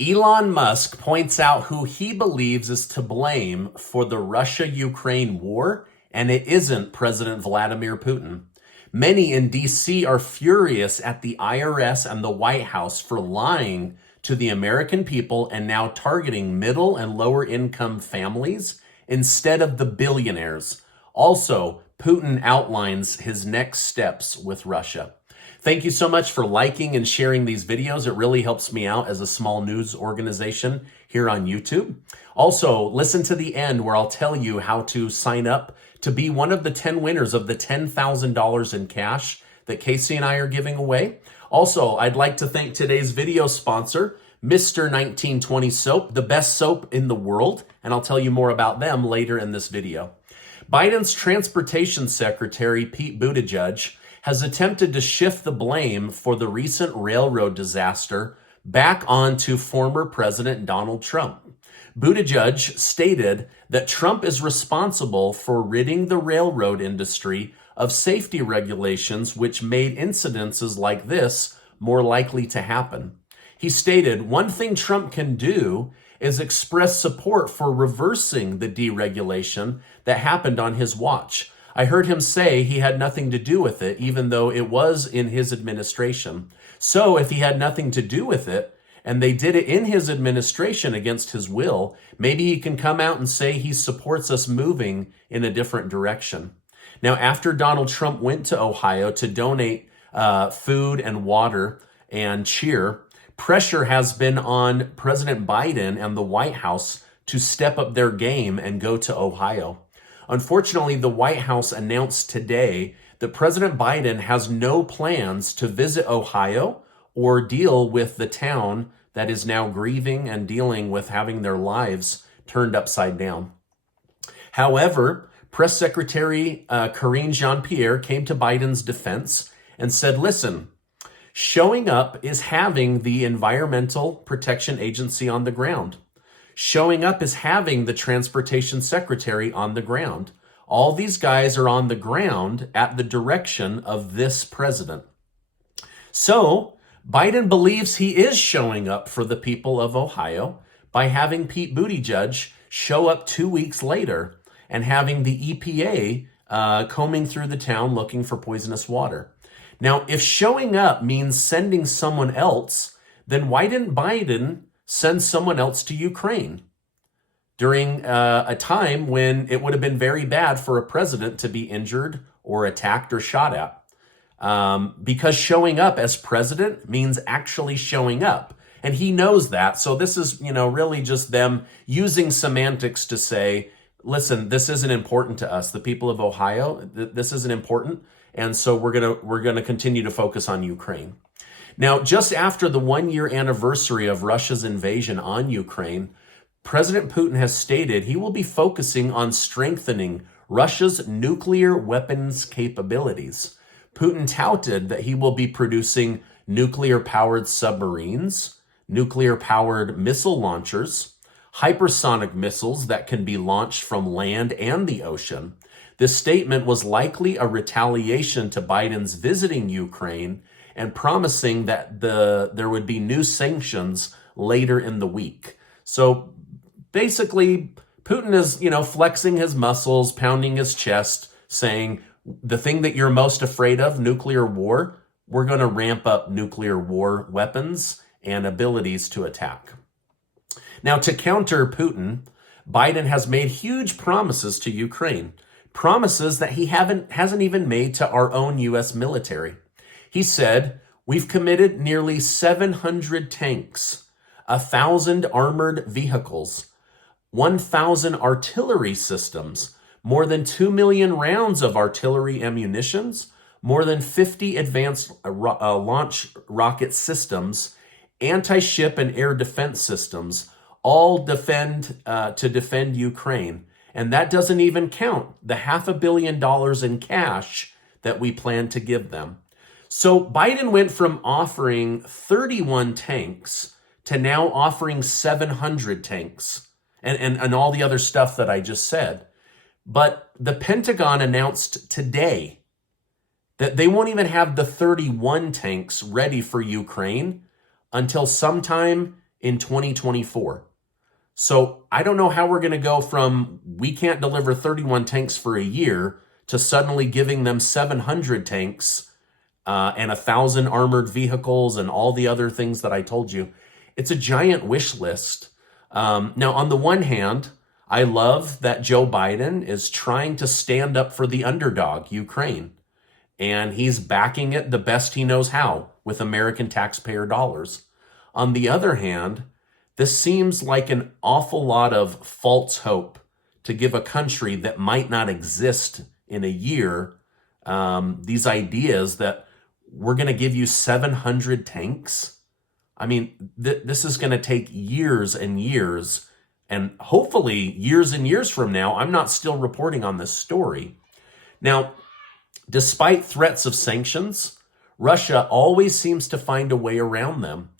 Elon Musk points out who he believes is to blame for the Russia-Ukraine war, and it isn't President Vladimir Putin. Many in DC are furious at the IRS and the White House for lying to the American people and now targeting middle and lower income families instead of the billionaires. Also, Putin outlines his next steps with Russia. Thank you so much for liking and sharing these videos. It really helps me out as a small news organization here on YouTube. Also, listen to the end where I'll tell you how to sign up to be one of the 10 winners of the $10,000 in cash that Casey and I are giving away. Also, I'd like to thank today's video sponsor, Mr. 1920 Soap, the best soap in the world, and I'll tell you more about them later in this video. Biden's Transportation Secretary, Pete Buttigieg, has attempted to shift the blame for the recent railroad disaster back onto former President Donald Trump. Buttigieg stated that Trump is responsible for ridding the railroad industry of safety regulations which made incidences like this more likely to happen. He stated, "One thing Trump can do is express support for reversing the deregulation that happened on his watch. I heard him say he had nothing to do with it, even though it was in his administration. So if he had nothing to do with it, and they did it in his administration against his will, maybe he can come out and say he supports us moving in a different direction." Now, after Donald Trump went to Ohio to donate food and water and cheer, pressure has been on President Biden and the White House to step up their game and go to Ohio. Unfortunately, the White House announced today that President Biden has no plans to visit Ohio or deal with the town that is now grieving and dealing with having their lives turned upside down. However, Press Secretary Karine Jean-Pierre came to Biden's defense and said, listen, showing up is having the Environmental Protection Agency on the ground. Showing up is having the Transportation Secretary on the ground. All these guys are on the ground at the direction of this president. So Biden believes he is showing up for the people of Ohio by having Pete Buttigieg show up 2 weeks later and having the EPA combing through the town looking for poisonous water. Now, if showing up means sending someone else, then why didn't Biden send someone else to Ukraine during a time when it would have been very bad for a president to be injured or attacked or shot at? Because showing up as president means actually showing up. And he knows that. So this is, really just them using semantics to say, listen, this isn't important to us. The people of Ohio, this isn't important. And so we're going to continue to focus on Ukraine. Now, just after the 1-year anniversary of Russia's invasion on Ukraine, President Putin has stated he will be focusing on strengthening Russia's nuclear weapons capabilities. Putin touted that he will be producing nuclear-powered submarines, nuclear-powered missile launchers, hypersonic missiles that can be launched from land and the ocean. This statement was likely a retaliation to Biden's visiting Ukraine and promising that there would be new sanctions later in the week. So basically, Putin is, flexing his muscles, pounding his chest, saying, the thing that you're most afraid of, nuclear war, we're going to ramp up nuclear war weapons and abilities to attack. Now, to counter Putin, Biden has made huge promises to Ukraine, promises that he hasn't even made to our own U.S. military. He said, we've committed nearly 700 tanks, 1,000 armored vehicles, 1,000 artillery systems, more than 2 million rounds of artillery ammunitions, more than 50 advanced launch rocket systems, anti-ship and air defense systems, all to defend Ukraine. And that doesn't even count the $500 million in cash that we plan to give them. So Biden went from offering 31 tanks to now offering 700 tanks and all the other stuff that I just said. But the Pentagon announced today that they won't even have the 31 tanks ready for Ukraine until sometime in 2024. So I don't know how we're going to go from we can't deliver 31 tanks for a year to suddenly giving them 700 tanks and 1,000 armored vehicles and all the other things that I told you. It's a giant wish list. Now, on the one hand, I love that Joe Biden is trying to stand up for the underdog, Ukraine, and he's backing it the best he knows how with American taxpayer dollars. On the other hand, this seems like an awful lot of false hope to give a country that might not exist in a year these ideas that we're going to give you 700 tanks. I mean, this is going to take years and years, and hopefully years and years from now, I'm not still reporting on this story. Now, despite threats of sanctions, Russia always seems to find a way around them.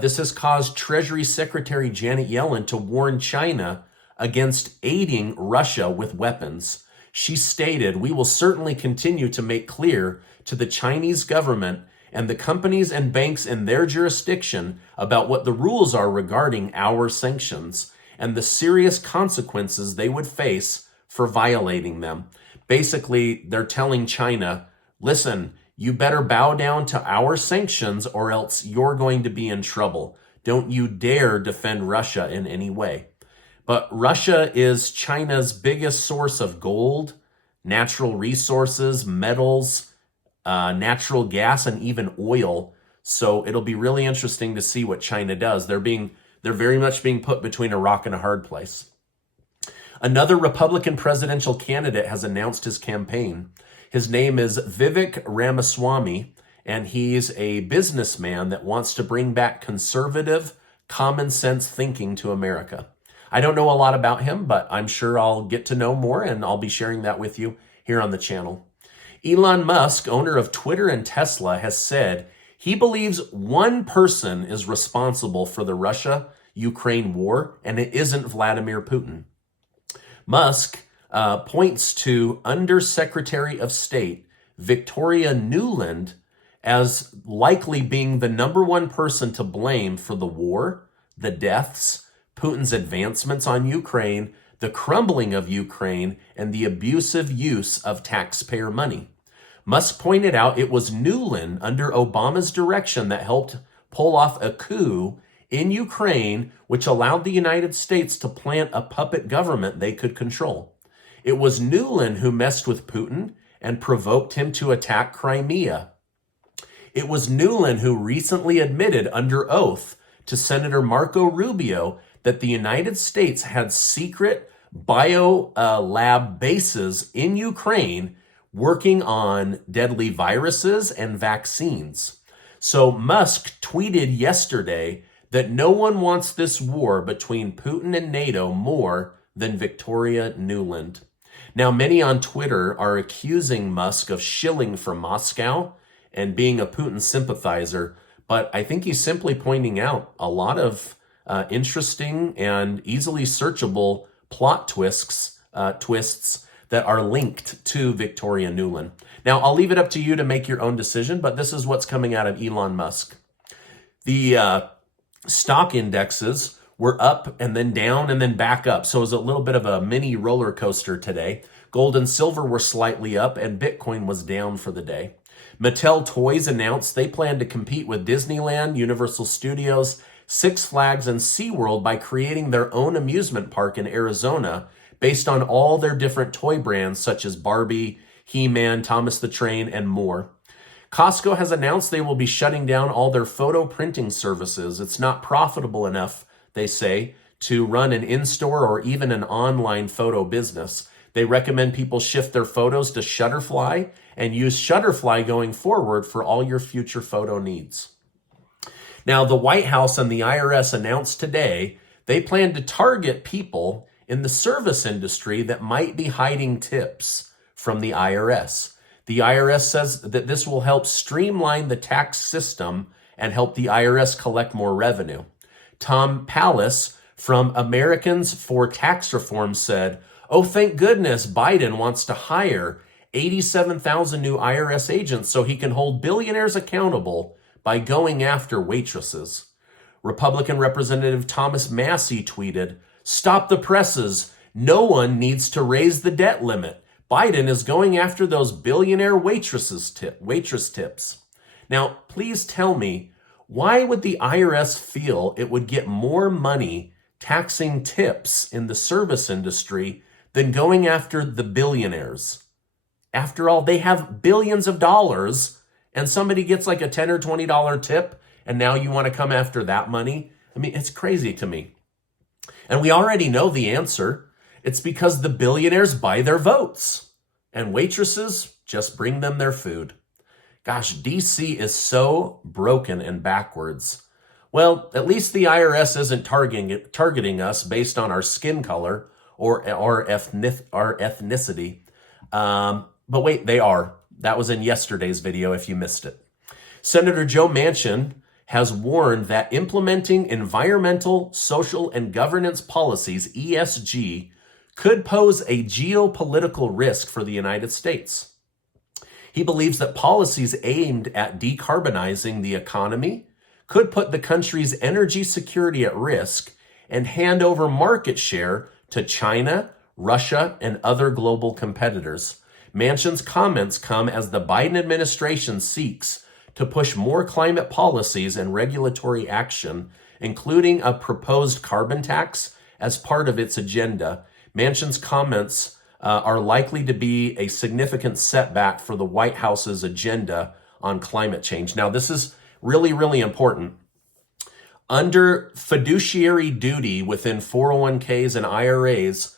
This has caused Treasury Secretary Janet Yellen to warn China against aiding Russia with weapons. She stated, "We will certainly continue to make clear to the Chinese government and the companies and banks in their jurisdiction about what the rules are regarding our sanctions and the serious consequences they would face for violating them." Basically, they're telling China, listen, you better bow down to our sanctions or else you're going to be in trouble. Don't you dare defend Russia in any way. But Russia is China's biggest source of gold, natural resources, metals, natural gas, and even oil. So it'll be really interesting to see what China does. They're very much being put between a rock and a hard place. Another Republican presidential candidate has announced his campaign. His name is Vivek Ramaswamy, and he's a businessman that wants to bring back conservative, common sense thinking to America. I don't know a lot about him, but I'm sure I'll get to know more, and I'll be sharing that with you here on the channel. Elon Musk, owner of Twitter and Tesla, has said he believes one person is responsible for the Russia-Ukraine war, and it isn't Vladimir Putin. Musk points to Undersecretary of State Victoria Nuland as likely being the number one person to blame for the war, the deaths, Putin's advancements on Ukraine, the crumbling of Ukraine, and the abusive use of taxpayer money. Musk pointed out it was Nuland under Obama's direction that helped pull off a coup in Ukraine, which allowed the United States to plant a puppet government they could control. It was Nuland who messed with Putin and provoked him to attack Crimea. It was Nuland who recently admitted under oath to Senator Marco Rubio that the United States had secret biolab bases in Ukraine working on deadly viruses and vaccines. So Musk tweeted yesterday that no one wants this war between Putin and NATO more than Victoria Nuland. Now, many on Twitter are accusing Musk of shilling for Moscow and being a Putin sympathizer, but I think he's simply pointing out a lot of interesting and easily searchable plot twists that are linked to Victoria Nuland. Now, I'll leave it up to you to make your own decision, but this is what's coming out of Elon Musk. The stock indexes were up and then down and then back up. So it was a little bit of a mini roller coaster today. Gold and silver were slightly up and Bitcoin was down for the day. Mattel Toys announced they plan to compete with Disneyland, Universal Studios, Six Flags, and SeaWorld by creating their own amusement park in Arizona based on all their different toy brands such as Barbie, He-Man, Thomas the Train, and more. Costco has announced they will be shutting down all their photo printing services. It's not profitable enough, they say, to run an in-store or even an online photo business. They recommend people shift their photos to Shutterfly and use Shutterfly going forward for all your future photo needs. Now, the White House and the IRS announced today they plan to target people in the service industry that might be hiding tips from the IRS. The IRS says that this will help streamline the tax system and help the IRS collect more revenue. Tom Pallas from Americans for Tax Reform said, "Oh, thank goodness Biden wants to hire 87,000 new IRS agents so he can hold billionaires accountable by going after waitresses." Republican Representative Thomas Massey tweeted, "Stop the presses. No one needs to raise the debt limit. Biden is going after those billionaire waitress tips." Now, please tell me, why would the IRS feel it would get more money taxing tips in the service industry than going after the billionaires? After all, they have billions of dollars, and somebody gets like a $10 or $20 tip, and now you want to come after that money? I mean, it's crazy to me. And we already know the answer. It's because the billionaires buy their votes, and waitresses just bring them their food. Gosh, DC is so broken and backwards. Well, at least the IRS isn't targeting us based on our skin color or our ethnicity. But wait, they are. That was in yesterday's video if you missed it. Senator Joe Manchin has warned that implementing environmental, social, and governance policies, ESG, could pose a geopolitical risk for the United States. He believes that policies aimed at decarbonizing the economy could put the country's energy security at risk and hand over market share to China, Russia, and other global competitors. Manchin's comments come as the Biden administration seeks to push more climate policies and regulatory action, including a proposed carbon tax as part of its agenda. Manchin's comments are likely to be a significant setback for the White House's agenda on climate change. Now, this is really, really important. Under fiduciary duty within 401ks and IRAs,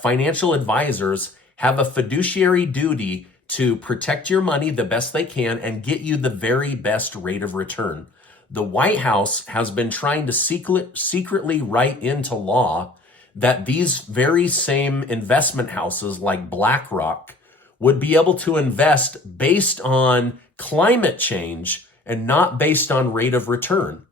financial advisors have a fiduciary duty to protect your money the best they can and get you the very best rate of return. The White House has been trying to secretly write into law that these very same investment houses like BlackRock would be able to invest based on climate change and not based on rate of return.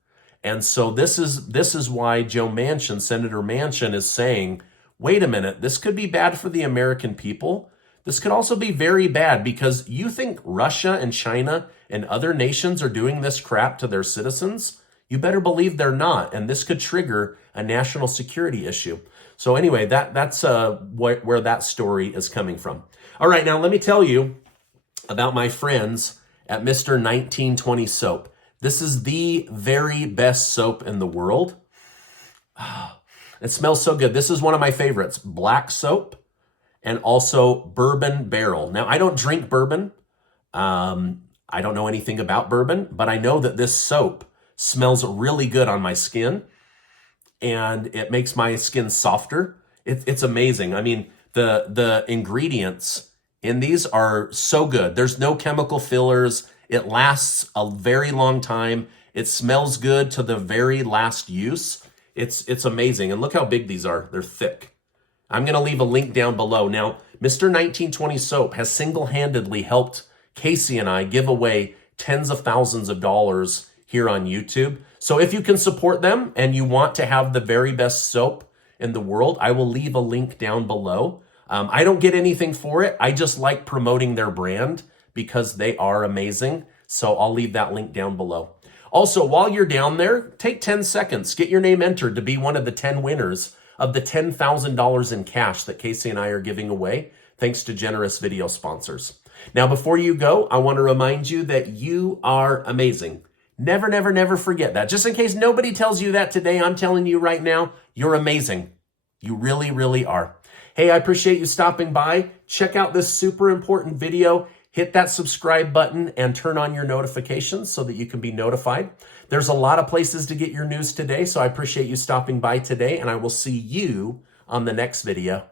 And so this is why Senator Manchin is saying, wait a minute, this could be bad for the American people. This could also be very bad because you think Russia and China and other nations are doing this crap to their citizens? You better believe they're not, and this could trigger a national security issue. So anyway, that's where that story is coming from. All right, now let me tell you about my friends at Mr. 1920 Soap. This is the very best soap in the world. It smells so good. This is one of my favorites, black soap and also bourbon barrel. Now, I don't drink bourbon. I don't know anything about bourbon, but I know that this soap smells really good on my skin and it makes my skin softer. It's amazing. I mean, the ingredients in these are so good. There's no chemical fillers. It lasts a very long time. It smells good to the very last use. It's amazing. And look how big these are. They're thick. I'm going to leave a link down below. Now, Mr. 1920 Soap has single-handedly helped Casey and I give away tens of thousands of dollars here on YouTube. So if you can support them and you want to have the very best soap in the world, I will leave a link down below. I don't get anything for it. I just like promoting their brand because they are amazing. So I'll leave that link down below. Also, while you're down there, take 10 seconds. Get your name entered to be one of the 10 winners of the $10,000 in cash that Casey and I are giving away, thanks to generous video sponsors. Now, before you go, I want to remind you that you are amazing. Never, never, never forget that. Just in case nobody tells you that today, I'm telling you right now, you're amazing. You really, really are. Hey, I appreciate you stopping by. Check out this super important video. Hit that subscribe button and turn on your notifications so that you can be notified. There's a lot of places to get your news today, so I appreciate you stopping by today, and I will see you on the next video.